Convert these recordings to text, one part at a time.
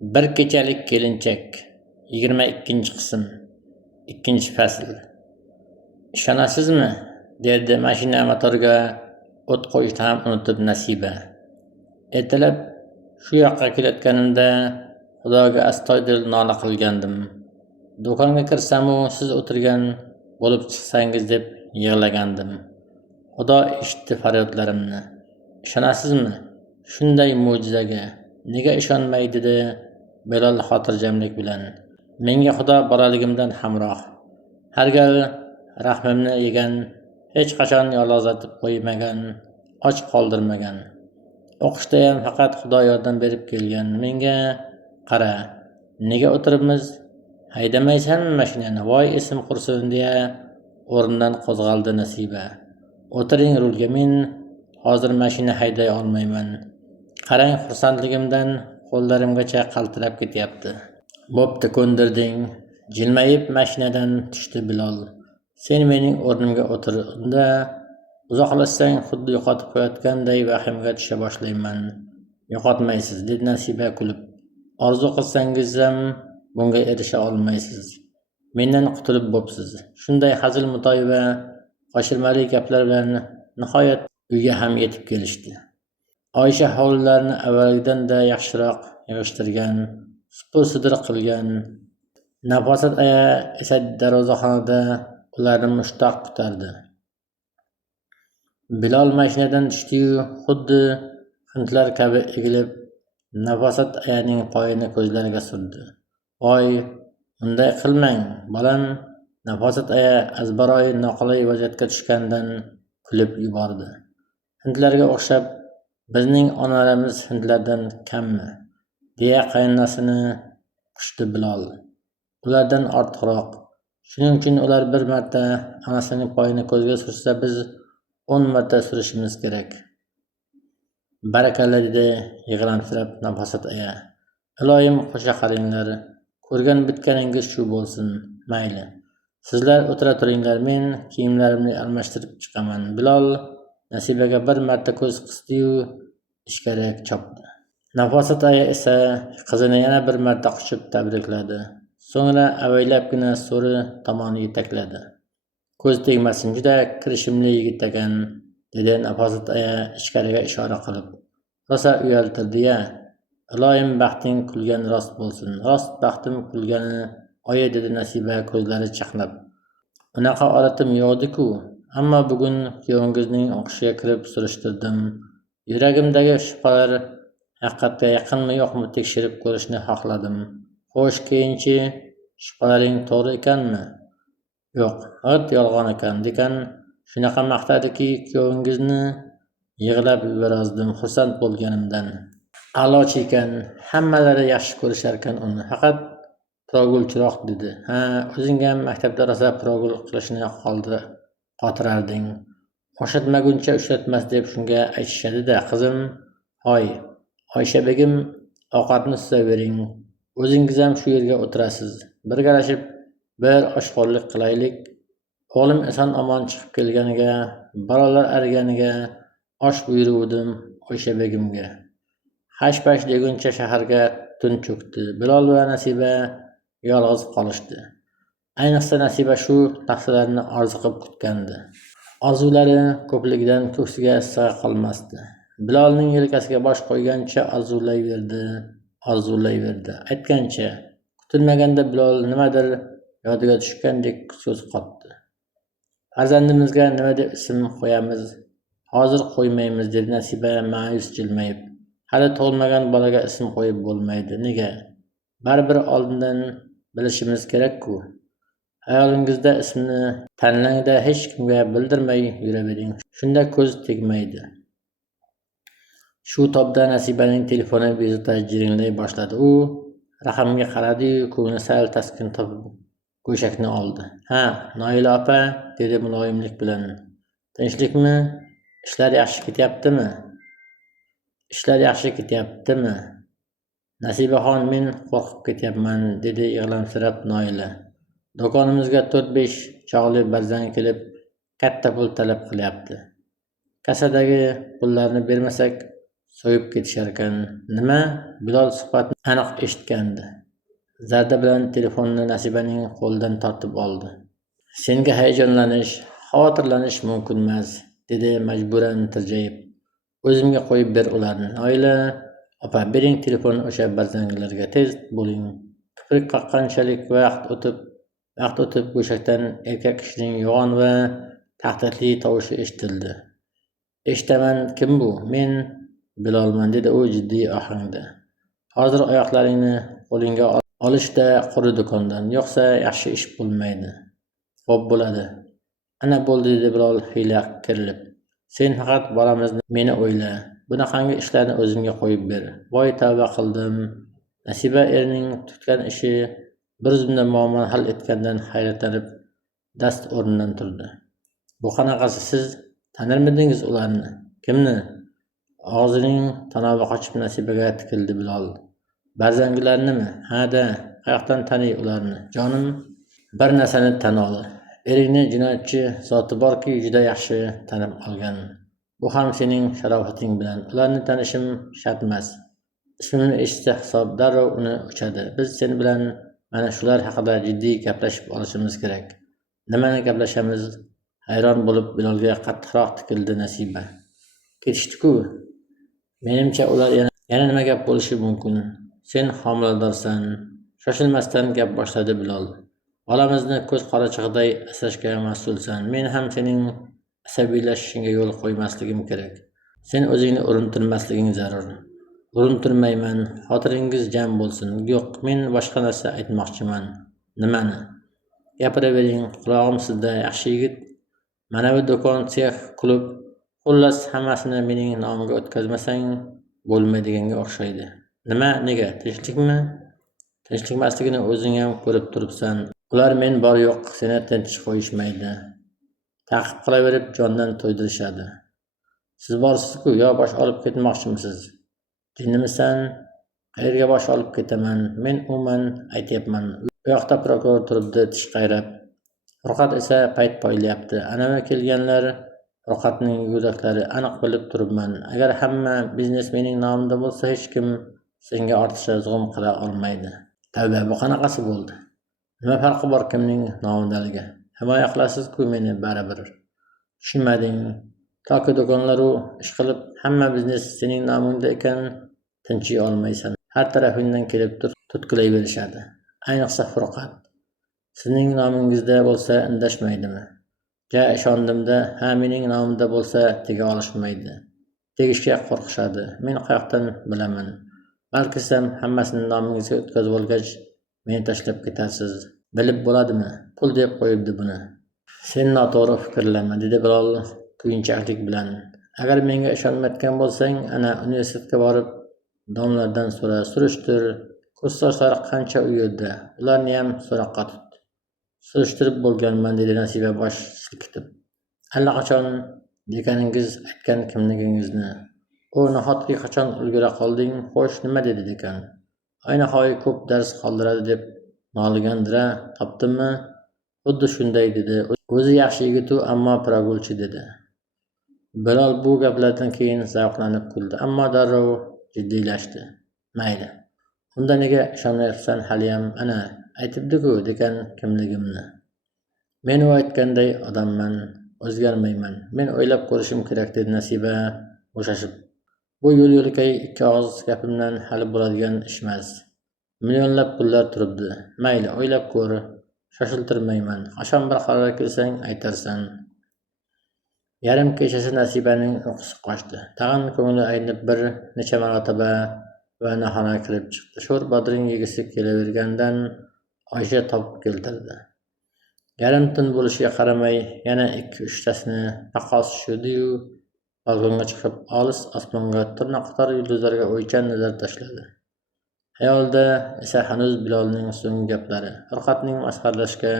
Bir kechalik kelinchak 22-qism 2-fasl. Ishonasizmi? Dedi mashina motoriga o't qo'yishni ham unutib Nasiba. Ertalab shu yoqqa kelayotganimda Xudoga astoydil nola qilgandim. Do'konga kirsam-u siz o'tirgan bo'lib chiqsangiz deb yig'lagandim. Xudo eshitdi faryodlarimni. Ishonasizmi? Shunday mo'jizaga nega ishonmay dedi Bilol xotirjamlik bilan. Menga Xudo bolaligimdan hamroh. Har gal rahmimni yegan, hech qachon yolg'izlatib qo'ymagan, och qoldirmagan. O'qishda ham faqat Xudo yordam berib kelgan. Menga qara, nega o'tiribmiz? Haydamaysanmi mashinani? Voy esim qursin deya o'rnidan qo'zg'aldi Nasiba. O'tiring rulga, men hozir mashina hayday olmayman. Qarang, xursandligimdan qo'llarimgacha qaltirab ketyapti. Bo'pti, ko'ndirding. Jilmayib mashinadan tushdi Bilol. Sen mening o'rnimga o'tir. Unda uzoqlashsang xuddi yo'qotib qo'yayotganday vahimga tusha boshlayman. Yo'qotmaysiz, dedi Nasiba kulib. Orzu qilsangiz ham bunga erisha olmaysiz. Mendan qutulib bo'psiz. Shunday hazil mutoyiba, qo'shilmali gaplar bilan nihoyat uyga ham yetib kelishdi. Oysha hovlilarni avvalgidan-da yaxshiroq yig'ishtirgan, supur-sidir qilgan. Nafosat aya esa darvozaxonada ularni mushtoq kutardi. Bilol mashinadan tushdi-yu, xuddi hindlar kabi egilib, Nafosat ayaning poyini ko'zlariga surdi. Voy, unday qilmang, bolam. Nafosat aya azbaroyi noqulay vaziyatga tushgandan kulib yubordi. Hindlarga o'xshab bizning onalarimiz hindlardan kammi? Deya qaynonasini quchdi Bilol. Ulardan ortiqroq. Shuning uchun ular bir marta onasining poyini ko'zga sursa, biz 10 marta surishimiz kerak. Barakalla, dedi yig'lamsirab Nafosat aya. Iloyim qo'sha qaringlar. Ko'rgan bitganingiz shu bo'lsin. Mayli. Sizlar o'tira turinglar, men kiyimlarimni almashtirib chiqaman. Bilol Nasibaga bir marta ko'z qisdi-yu, ichkariga chopdi. Nafosat aya esa qizini yana bir marta quchib tabrikladi. So'ngra avaylabgina so'ri tomon yetakladi. Ko'z tegmasin, juda kirishimli yigit ekan, dedi Nafosat aya ichkariga ishora qilib. Rosa uyaltirdi-ya. Iloyim baxting kulgan rost bo'lsin. Rost baxtim kulgani oyi, dedi Nasiba ko'zlari chaqnab. Unaqa odatim yo'qdi-ku, ammo bugun kuyovingizning o'qishiga kirib surishtirdim. Yuragimdagi shubhalar haqiqatga yaqinmi yo'qmi tekshirib ko'rishni xohladim. Xo'sh, keyinchi shubhalaring to'g'ri ekanmi? Yo'q, g'irt yolg'on ekan. Dekan shunaqa maqtadiki, kuyovingizni yig'lab yubordim xursand bo'lganimdan. A'lochi ekan, hammalari yaxshi ko'rishar ekan uni. Faqat progulchiroq, dedi. Ha, o'zing ham maktabda rosa progul qilishni qotirarding. O'xshatmaguncha ushlatmas deb shunga aytishadi-da, qizim. Hoy, Oysha begim, ovqatni suzavering. O'zingiz ham shu yerga o'tirasiz. Birgalashib bir oshxo'rlik qilaylik. O'g'lim eson omon chiqib kelganiga, balolar ariganiga osh buyuruvdim Oysha begimga. Hash-pash deguncha shaharga tun cho'kdi. Bilol va Nasiba yolg'iz qolishdi. Ayniqsa Nasiba shu lahzalarni orziqib kutgandi. Orzulari ko'pligidan ko'ksiga sig'a qolmasdi. Bilolning yelkasiga bosh qo'ygancha orzulayverdi. Aytgancha, kutilmaganda Bilol nimadir yodiga tushgandek so'z qotdi. Farzandimizga nima deb ism qo'yamiz? Hozir qo'ymaymiz, dedi Nasiba ma'yus jilmayib. Hali tug'ilmagan bolaga ism qo'yib bo'lmaydi. Nega? Baribir oldindan bilishimiz kerak-ku. Hayolingizda ismni tanlangda hech kimga bildirmay yuravering. Shunda ko'z tegmaydi. Shu tobda Nasibaning telefoni bezovta jiringlay boshladi. U raqamga qaradi-yu, ko'ngli sal taskin topib go'shakni oldi. Ha, Noila opa, dedi muloyimlik bilan. Tinchlikmi? Ishlar yaxshi ketyaptimi? Ishlar yaxshi ketyaptimi? Nasibaxon, men qo'rqib ketyapman, dedi yig'lamsirab Noila. Do'konimizga 4-5 chog'li barzan kelib, katta pul talab qilyapti. Kasadagi pullarni bermasak, so'yib ketisharkan. Nima? Bilol suhbatni aniq eshitgandi. Zarda bilan telefonni Nasibaning qo'lidan tortib oldi. Senga hayajonlanish, xavotirlanish mumkin emas, dedi majburan tirjayib. O'zimga qo'yib ber ularni. Noila opa, bering telefonni o'sha barzangilarga, tez bo'ling. Kiprik qaqqanchalik vaqt o'tib go'shakdan erkak kishining yo'g'on va tahdidli tovushi eshitildi. Eshitaman, kim bu? Men Bilolman, dedi u jiddiy ohangda. Hozir oyoqlaringni qo'lingga olishda quri do'kondan, yo'qsa yaxshi ish bo'lmaydi. Xo'p bo'ladi. Ana bo'ldi, dedi Bilol hiyla kerilib. Sen faqat bolamizni meni o'yla. Bunaqangi ishlarni o'zimga qo'yib ber. Voy tavba qildim. Nasiba erining tutgan ishi bir zumda muammoni hal etgandan hayratlanib dast o'rnidan turdi. Bu qanaqasi, siz tanirmidingiz ularni? Kimni? Og'zining tanobi qochib Nasibaga tikildi Bilol. Barzangilarnimi? Ha-da, qayoqdan taniy ularni? Jonim, bir narsani tan ol. Eringni jinoyatchi zoti borki, juda yaxshi tanib olgan. Bu ham sening sharofating bilan. Ularni tanishim shart emas. Ismimni eshitsa hisob darrov uni o'chadi. Biz sen bilan mana shular haqida jiddiy gaplashib olishimiz kerak. Nimani gaplashamiz? Hayron bo'lib Bilolga qattiqroq tikildi Nasiba. Ketishdi-ku. Menimcha ular yana nima gap bo'lishi mumkin? Sen homiladorsan. Shoshilmasdan gap boshladi Bilol. Bolamizni ko'z qorachig'iday asrashga mas'ulsan. Men ham sening asabiylashishingga yo'l qo'ymasligim kerak. Sen o'zingni urintirmasliging zarur. Urintirmayman. Xotiringiz jam bo'lsin. Yo'q, men boshqa narsa aytmoqchiman. Nimani? Gapiravering. Qulog'im sizda, yaxshi yigit. Mana bu do'kon, sex, klub, xullas hammasini mening nomimga o'tkazmasang bo'lmaydiganga o'xshaydi. Nima? Nega? Tinchlikmi? Tinchlikmasligini o'zing ham ko'rib turibsan. Ular men bor yo'q seni tinch qo'yishmaydi. Ta'qib qilaverib jondan to'ydirishadi. Siz borsiz-ku, yo bosh olib ketmoqchimisiz? Jinnimisan? Qayerga bosh olib ketaman? Men umuman aytyapman. U yoqda prokuror turibdi tish qayrab. Furqat esa payt poylayapti. Anavi kelganlar Furqatning go'daklari, aniq bilib turibman. Agar hamma biznes mening nomimda bo'lsa, hech kim senga ortiqcha zug'um qila olmaydi. Tavba, bu qanaqasi bo'ldi? Nima farqi bor kimning nomidaligi? Himoya qilasiz-ku meni baribir. Tushunmading. Toki do'konlaru ish qilib hamma biznes sening nomingda ekan, tinchiy olmaysan. Har tarafingdan kelib tutqilayverishadi. Ayniqsa Furqat. Sizning nomingizda bo'lsa indashmaydimi? Ja, ishondimda, ha mening nomimda bo'lsa tega olishmaydi. Tegishga qo'rqishadi. Men qayoqdan bilaman? Balki siz hammasini nomingizga o'tkazib olgach, meni tashlab ketarsiz. Bilib bo'ladimi? Pul deb qo'yibdi buni. Sen noto'g'ri fikrlama, dedi Bilol kuyunchaklik bilan. Agar menga ishonmayotgan bo'lsang, ana universitetga borib domlardan so'ra, surishtir. Kursdoshlari qancha u yerda? Ularni ham so'roqqa tut. Surishtirib bo'lganman, dedi Nasiba bosh silkitib. Allaqachon dekaningiz aytgan kimligingizni. O, nahotki qachon ulgura qolding? Xo'sh, nima dedi dekan? Aynihoy ko'p dars qoldiradi deb noligandir-a, topdimmi? Xuddi shunday dedi. O'zi yaxshi yigit-u, ammo pirogulchi, dedi. Bilol bu gaplardan keyin zavqlanib kuldi, ammo darrov jiddiylashdi. Mayli. Unda nega ishonmayapsan haliyam? Ana, aytibdi-ku dekan kimligimni. Men u aytganday odamman, o'zgarmayman. Men o'ylab ko'rishim kerak, dedi Nasiba bo'shashib. Bu yo'l-yo'lakay ikki og'iz gapimdan hal bo'ladigan ish emas. Millionlab pullar turibdi. Mayli, o'ylab ko'r. Shoshiltirmayman. Qachon bir qarorga kelsang aytarsan. Yarim kechasi Nasibaning uyqusi qochdi. Tag'in ko'ngli aynib bir necha marotaba va naxonaga kirib chiqdi. Sho'r bodring yegisi kelavergandan Oysha topib keltirdi. Yarim tun bo'lishiga qaramay yana 2-3tasini taqqos tushirdi-yu, balkonga chiqib olis osmonga tirnoqtor yulduzlarga o'ychan nazar tashladi. Xayolida esa hanuz Bilolning so'nggi gaplari, Furqatning masxaralashga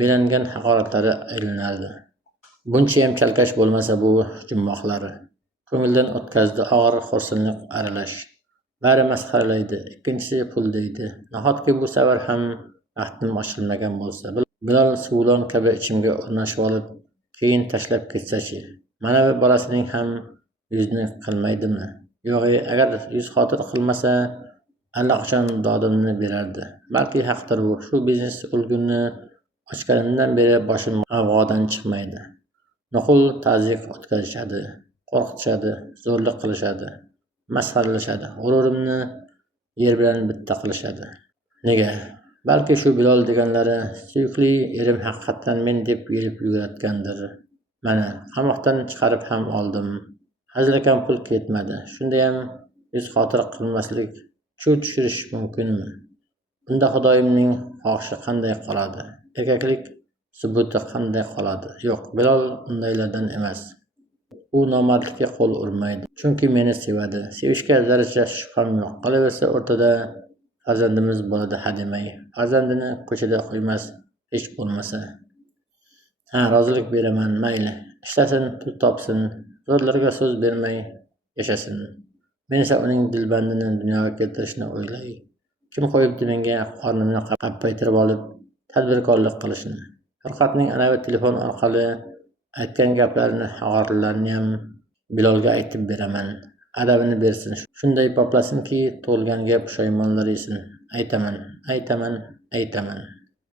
belangan haqoratlari aylanardi. Bunchayam chalkash bo'lmasa bu jumboqlari. Ko'ngildan o'tkazdi og'ir xo'rsinlik aralash. Bari masxaralaydi, ikkinchisi pul deydi. Nahotki bu safar ham baxtim ochilmagan bo'lsa. Bilol suvlon kabi ichimga o'rnashib olib, keyin tashlab ketsa-chi. Mana bu bolasining ham yuzini qilmaydimi? Yo'g'i, agar yuz xotir qilmasa, allaqachon dodimni berardi. Balki haqdir bu. Shu biznes o'lgurni ochganimdan beri boshim g'avg'odan chiqmaydi. Nuqul ta'zyiq o'tkazishadi, qo'rqitishadi, zo'rlik qilishadi, masxaralashadi, g'ururimni yer bilan bitta qilishadi. Nega? Balki shu Bilol deganlari suyukli erim haqiqatdan men deb yelib yugurayotgandir. Mana, qamoqdan chiqarib ham oldim. Hazilakam pul ketmadi. Shundayam yuz xotir qilmaslik chuv tushirish mumkinmi? Bunda Xudoyimning xohishi qanday qoladi? Erkaklik subuti qanday qoladi? Yo'q, Bilol undaylardan emas. U nomardlikka qo'l urmaydi. Chunki meni sevadi. Sevishga zarracha shubham yo'q. Qolaversa, o'rtada farzandimiz bo'ladi hademay. Farzandini ko'chada qo'ymas, hech bo'lmasa. Ha, rozilik beraman, mayli. Ishlasin, pul topsin, zo'rlarga so'z bermay yashasin. Men esa uning dilbandini dunyoga keltirishni o'ylay. Kim qo'yibdi menga qornimni qappaytirib olib, tadbirkorlik qilishni? Farqatning anavi telefon orqali aytgan gaplarini, haqorlarini Bilolga aytib beraman. Adabini bersin. Shunday poplasinki, tug'ilganiga pushaymonlar yesin. Aytaman.